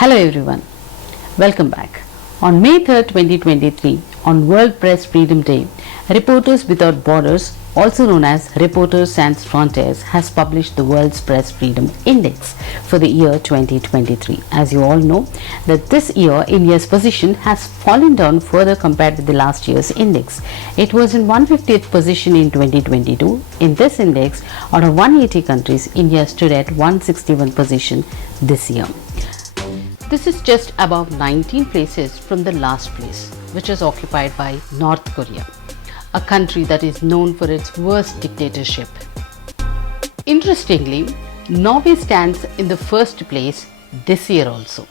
Hello everyone, welcome back. On May 3rd, 2023, on World Press Freedom Day, Reporters Without Borders, also known as Reporters Sans Frontières, has published the World's Press Freedom Index for the year 2023. As you all know, that this year India's position has fallen down further compared with the last year's index. It was in 150th position in 2022. In this index, out of 180 countries, India stood at 161st position this year. This is just above 19 places from the last place, which is occupied by North Korea, a country that is known for its worst dictatorship. Interestingly, Norway stands in the first place this year also,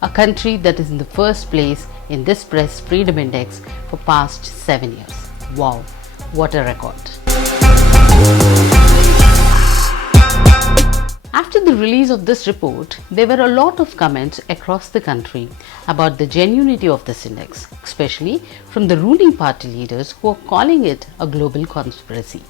a country that is in the first place in this Press Freedom Index for past 7 years. Wow, what a record. After the release of this report, there were a lot of comments across the country about the genuinity of this index, especially from the ruling party leaders who are calling it a global conspiracy.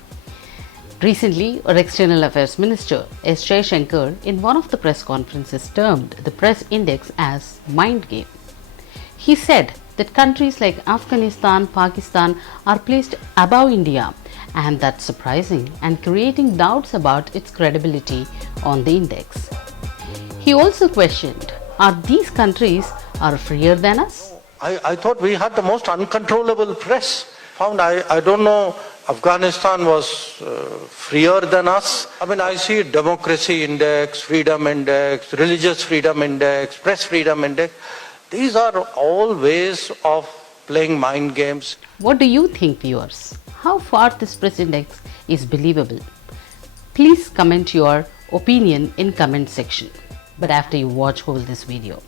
Recently, our External Affairs Minister S. Jaishankar in one of the press conferences termed the press index as mind game. He said that countries like Afghanistan, Pakistan are placed above India, and that's surprising and creating doubts about its credibility on the index. He also questioned, are these countries are freer than us? I thought we had the most uncontrollable press. I don't know, Afghanistan was freer than us. I see democracy index, freedom index, religious freedom index, press freedom index. These are all ways of playing mind games. What do you think, viewers? How far this press index is believable? Please comment your opinion in comment section, but after you watch whole this video,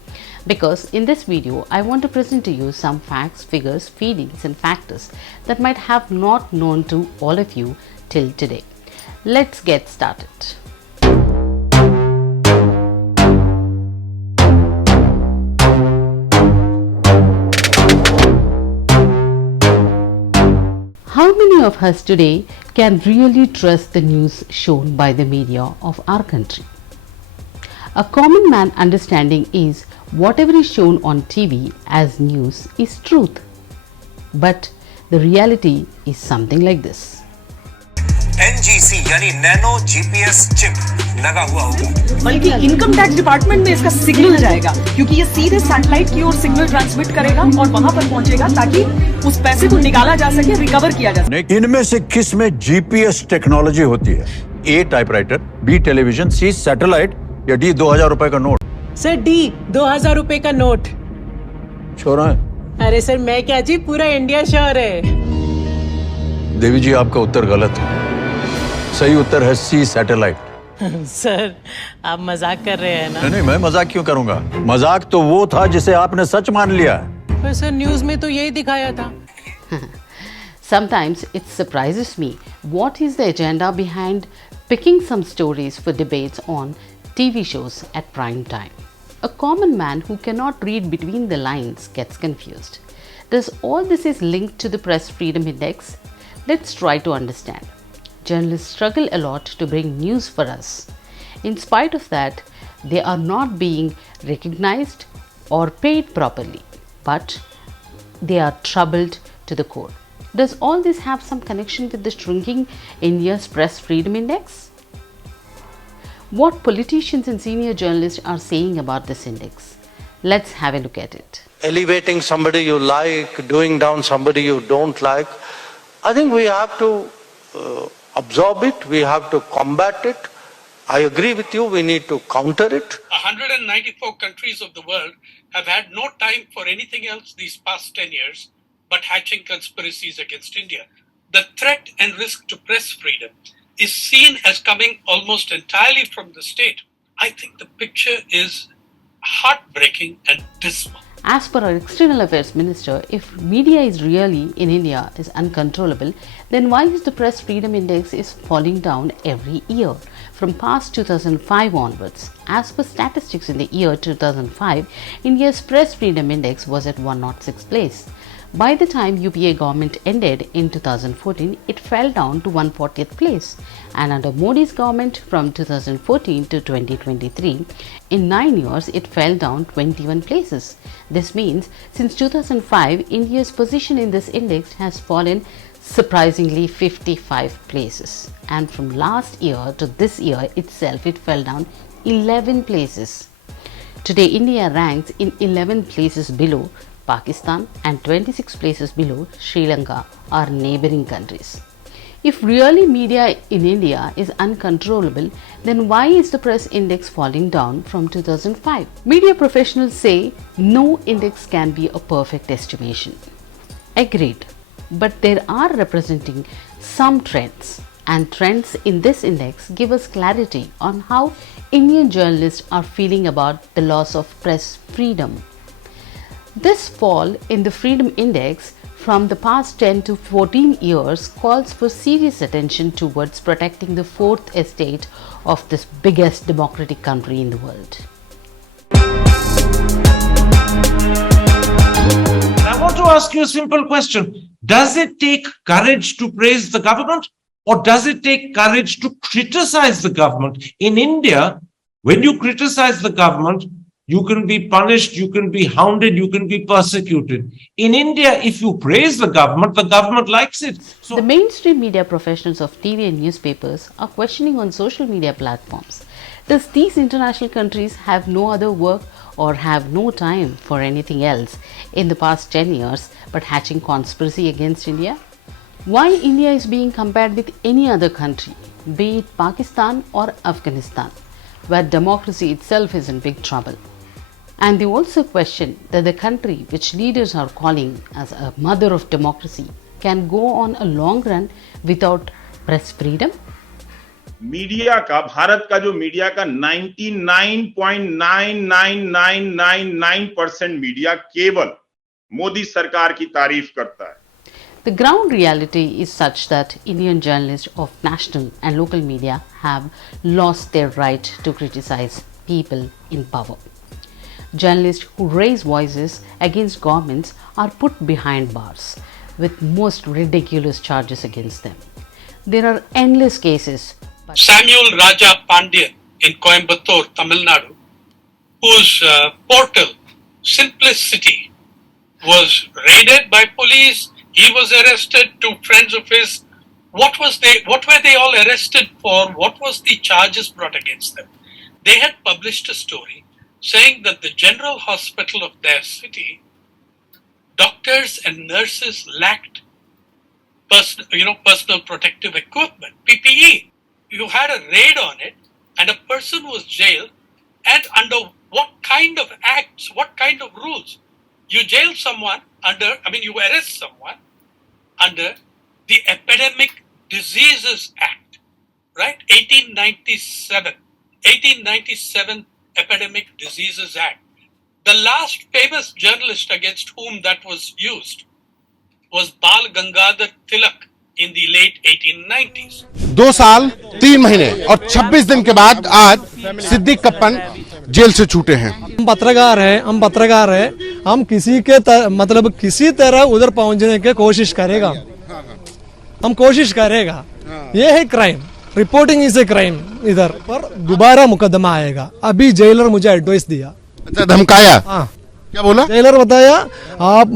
because in this video I want to present to you some facts, figures, feelings and factors that might have not known to all of you till today. Let's get started. How many of us today can really trust the news shown by the media of our country? A common man understanding is whatever is shown on TV as news is truth. But the reality is something like this. NGC यानी nano GPS chip लगा हुआ होगा, बल्कि income tax department में इसका signal जाएगा, क्योंकि ये सीधे सैटेलाइट की ओर सिग्नल ट्रांसमिट करेगा और वहां पर पहुंचेगा ताकि उस पैसे को निकाला जा सके, रिकवर किया जा सके। इनमें से किस में GPS टेक्नोलॉजी होती है? A typewriter, B television, C satellite या D 2000 रुपए का नोट? सर D 2000 रुपए का नोट। छोरा है? अरे सर मैं क्या जी, पूरा इंडिया श्योर है। देवी जी आपका उत्तर गलत है, सही उत्तर है C सैटेलाइट। सर आप मजाक कर रहे हैं ना? नहीं, मैं मजाक क्यों करूंगा? मजाक तो वो था जिसे आपने सच मान लिया। पर सर न्यूज में तो यही दिखाया था। Sometimes it surprises me what is the agenda behind picking some stories for debates on TV shows at prime time. A common man who cannot read between the lines gets confused. Does all this is linked to the Press Freedom Index? Let's try to understand. Journalists struggle a lot to bring news for us. In spite of that, they are not being recognized or paid properly, but they are troubled to the core. Does all this have some connection with the shrinking India's Press Freedom Index? What politicians and senior journalists are saying about this index? Let's have a look at it. Elevating somebody you like, doing down somebody you don't like. I think we have to absorb it, we have to combat it. I agree with you, we need to counter it. 194 countries of the world have had no time for anything else these past 10 years but hatching conspiracies against India. The threat and risk to press freedom is seen as coming almost entirely from the state. I think the picture is heartbreaking and dismal. As per our External Affairs Minister, if media is really in India is uncontrollable, then why is the Press Freedom Index is falling down every year from past 2005 onwards? As per statistics in the year 2005, India's Press Freedom Index was at 106th place. By the time UPA government ended in 2014, it fell down to 140th place, and under Modi's government from 2014 to 2023, in 9 years it fell down 21 places. This means since 2005, India's position in this index has fallen surprisingly 55 places, and from last year to this year itself it fell down 11 places. Today India ranks in 11 places below Pakistan and 26 places below Sri Lanka, our neighboring countries. If really media in India is uncontrollable, then why is the press index falling down from 2005? Media professionals say no index can be a perfect estimation. Agreed, but there are representing some trends, and trends in this index give us clarity on how Indian journalists are feeling about the loss of press freedom. This fall in the Freedom Index from the past 10 to 14 years calls for serious attention towards protecting the fourth estate of this biggest democratic country in the world. I want to ask you a simple question. Does it take courage to praise the government, or does it take courage to criticize the government? In India, when you criticize the government, you can be punished, you can be hounded, you can be persecuted. In India, if you praise the government likes it. So the mainstream media professionals of TV and newspapers are questioning on social media platforms. Does these international countries have no other work or have no time for anything else in the past 10 years but hatching conspiracy against India? Why India is being compared with any other country, be it Pakistan or Afghanistan, where democracy itself is in big trouble? And they also question that the country which leaders are calling as a mother of democracy can go on a long run without press freedom? Media का, भारत का जो media का 99.99999% media केवल मोदी सरकार की तारीफ करता है. The ground reality is such that Indian journalists of national and local media have lost their right to criticize people in power. Journalists who raise voices against governments are put behind bars with most ridiculous charges against them. There are endless cases. Samuel Raja Pandian in Coimbatore, Tamil Nadu, whose portal, Simplicity, was raided by police. He was arrested. Two friends of his. What were they all arrested for? What was the charges brought against them? They had published a story saying that the general hospital of their city, doctors and nurses lacked personal protective equipment, PPE. You had a raid on it, and a person was jailed. And under what kind of acts, what kind of rules? You jail someone you arrest someone under the Epidemic Diseases Act, right? 1897 Epidemic Diseases Act. The last famous journalist against whom that was used was Bal Gangadhar Tilak in the late 1890s. 2 साल 3 महीने और 26 दिन के बाद आज Siddique Kappan jail से छूटे हैं. हम पत्रकार हैं, हम किसी के किसी तरह उधर पहुंचने की कोशिश करेगा. ये है crime. Reporting is a crime. इधर पर दोबारा मुकदमा आएगा. अभी जेलर मुझे एडवाइस दिया. अच्छा, धमकाया? हाँ. क्या बोला? जेलर बताया आप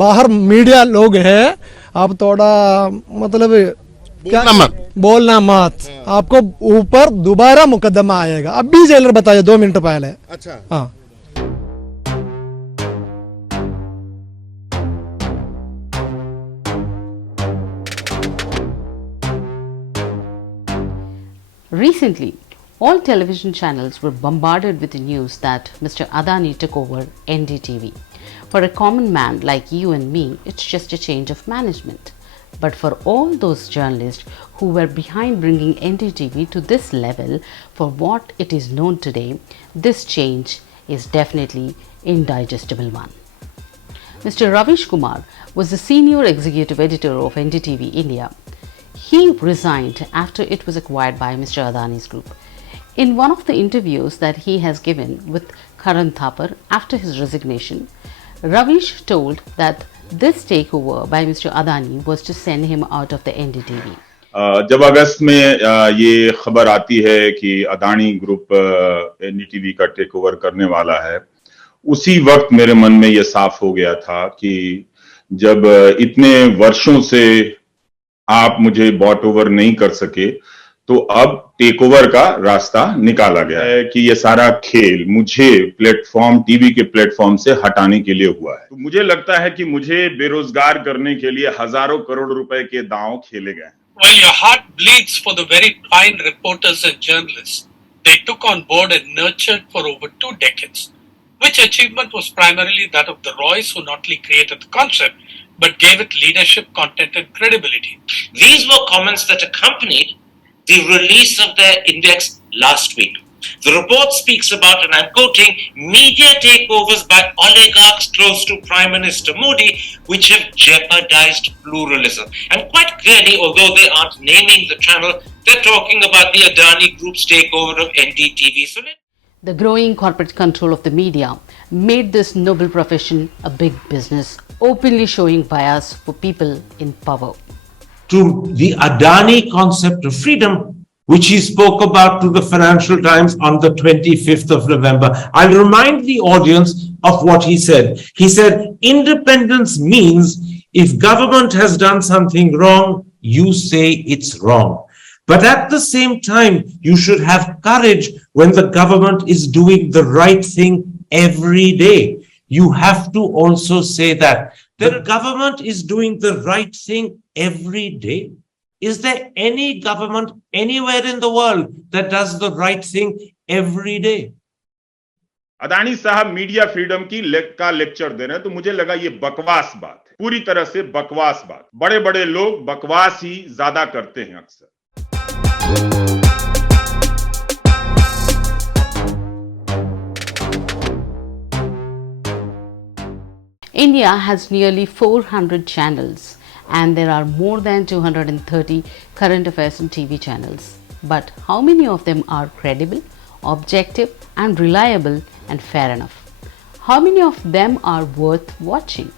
बाहर मीडिया लोग हैं, आप थोड़ा बोलना मत, आपको ऊपर दोबारा मुकदमा आएगा. अभी जेलर बताया 2 मिनट पहले. अच्छा. हाँ. Recently, all television channels were bombarded with the news that Mr. Adani took over NDTV. For a common man like you and me, it's just a change of management. But for all those journalists who were behind bringing NDTV to this level for what it is known today, this change is definitely indigestible one. Mr. Ravish Kumar was the senior executive editor of NDTV India. He resigned after it was acquired by Mr. Adani's group. In one of the interviews that he has given with Karan Thapar after his resignation, Ravish told that this takeover by Mr. Adani was to send him out of the NDTV. जब अगस्त में ये खबर आती है कि Adani group NDTV का take over करने वाला है, उसी वक्त मेरे मन में ये साफ हो गया था कि जब इतने वर्षों से आप मुझे बॉट ओवर नहीं कर सके, तो अब टेक ओवर का रास्ता निकाला गया है कि ये सारा खेल मुझे प्लेटफॉर्म, टीवी के प्लेटफॉर्म से हटाने के लिए हुआ है। तो मुझे लगता है कि मुझे बेरोजगार करने के लिए हजारों करोड़ रुपए के दांव खेले गए हैं। Well, your heart bleeds for the very fine reporters and journalists they took on board and nurtured for over 2 decades, which achievement was primarily that of the Roys, who not only created the concept, but gave it leadership, content and credibility. These were comments that accompanied the release of their index last week. The report speaks about, and I'm quoting, media takeovers by oligarchs close to Prime Minister Modi, which have jeopardized pluralism. And quite clearly, although they aren't naming the channel, they're talking about the Adani Group's takeover of NDTV. The growing corporate control of the media made this noble profession a big business, openly showing bias for people in power. To the Adani concept of freedom, which he spoke about to the Financial Times on the 25th of November. I'll remind the audience of what he said. He said, independence means if government has done something wrong, you say it's wrong. But at the same time, you should have courage when the government is doing the right thing every day. You have to also say that the government is doing the right thing every day. Is there any government anywhere in the world that does the right thing every day? Adani साहब media freedom का lecture दे रहे हैं, तो मुझे लगा ये बकवास बात है, पूरी तरह से बकवास बात। बड़े बड़े लोग बकवास ही ज्यादा करते हैं अक्सर। India has nearly 400 channels and there are more than 230 current affairs and TV channels. But how many of them are credible, objective and reliable and fair enough? How many of them are worth watching?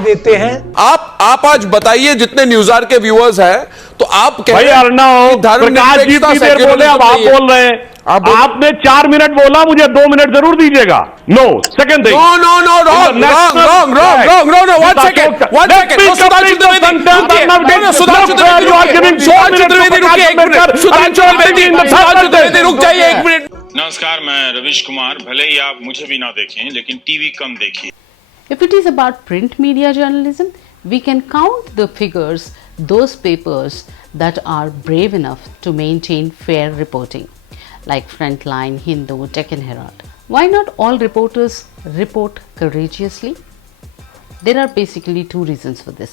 देते हैं आप आज बताइए, जितने न्यूज़ार के viewers हैं, तो आप कह रहे हैं प्रकाश जी देर बोले, अब आप बोल रहे हैं। आपने 4 मिनट बोला, मुझे 2 मिनट जरूर दीजिएगा। No second thing, no 1 second Sudhanshu Trivedi रुक जाइए 1 मिनट। नमस्कार, मैं रविश कुमार। भले ही आप मुझे भी ना देखें, लेकिन टीवी कम देखिए। If it is about print media journalism, we can count the figures, those papers that are brave enough to maintain fair reporting, like Frontline, Hindu, Deccan Herald. Why not all reporters report courageously? There are basically 2 reasons for this.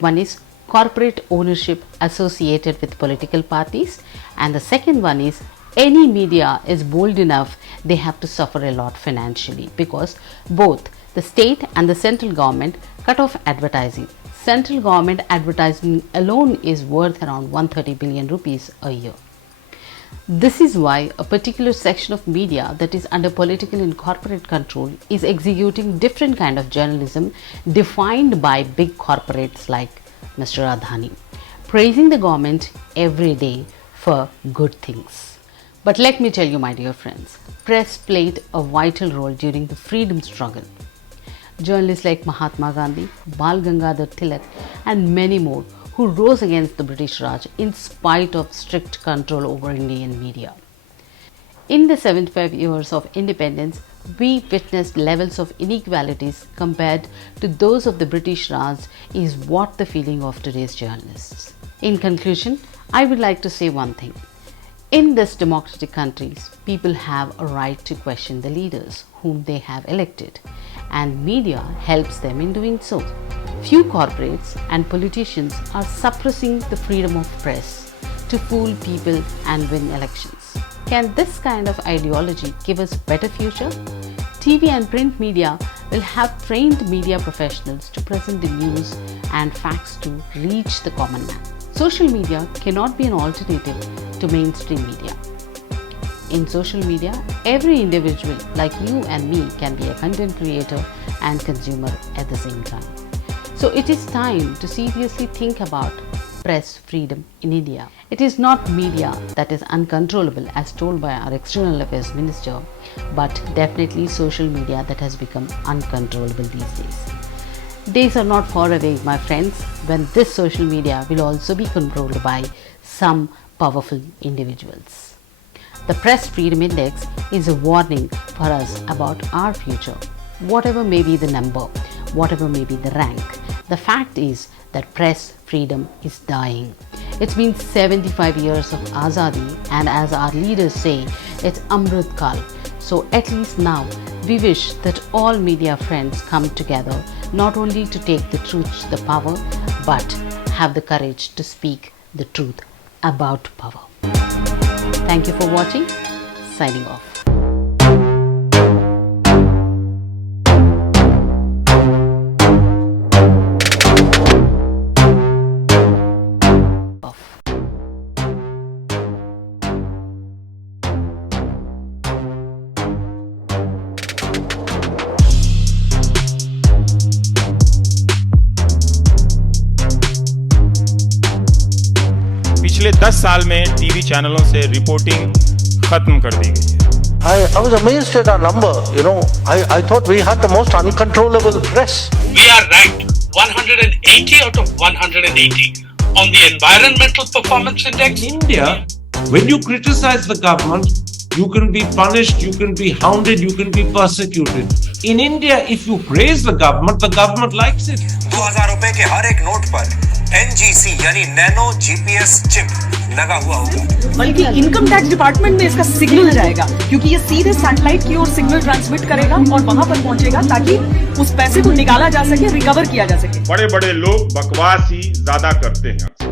One is corporate ownership associated with political parties, and the second one is any media is bold enough, they have to suffer a lot financially, because both the state and the central government cut off advertising. Central government advertising alone is worth around 130 billion rupees a year. This is why a particular section of media that is under political and corporate control is executing different kind of journalism defined by big corporates like Mr. Adani, praising the government every day for good things. But let me tell you, my dear friends, press played a vital role during the freedom struggle. Journalists like Mahatma Gandhi, Bal Gangadhar Tilak and many more who rose against the British Raj in spite of strict control over Indian media. In the 75 years of independence, we witnessed levels of inequalities compared to those of the British Raj is what the feeling of today's journalists. In conclusion, I would like to say one thing. In this democratic countries, people have a right to question the leaders whom they have elected, and media helps them in doing so. Few corporates and politicians are suppressing the freedom of press to fool people and win elections. Can this kind of ideology give us better future? TV and print media will have trained media professionals to present the news and facts to reach the common man. Social media cannot be an alternative to mainstream media. In social media, every individual like you and me can be a content creator and consumer at the same time. So it is time to seriously think about press freedom in India. It is not media that is uncontrollable as told by our External Affairs Minister, but definitely social media that has become uncontrollable these days. Days are not far away, my friends, when this social media will also be controlled by some powerful individuals. The Press Freedom Index is a warning for us about our future. Whatever may be the number, whatever may be the rank, the fact is that press freedom is dying. It's been 75 years of Azadi, and as our leaders say, it's Amrit Kal. So at least now, we wish that all media friends come together not only to take the truth to the power, but have the courage to speak the truth about power. Thank you for watching. Signing off. पिछले 10 साल में TV चैनलों से reporting खत्म कर दी गई है। I was amazed at our number. I thought we had the most uncontrollable press. We are ranked 180 out of 180 on the Environmental Performance Index. In India, when you criticize the government, you can be punished, you can be hounded, you can be persecuted. In India, if you praise the government likes it. 2000 रुपए के हर एक note पर NGC यानी nano GPS chip लगा हुआ होगा। बल्कि income tax department में इसका सिग्नल जाएगा, क्योंकि ये सीधे सैटेलाइट की ओर सिग्नल ट्रांसमिट करेगा और वहां पर पहुंचेगा ताकि उस पैसे को निकाला जा सके, रिकवर किया जा सके। बड़े बड़े लोग बकवास ही ज्यादा करते हैं।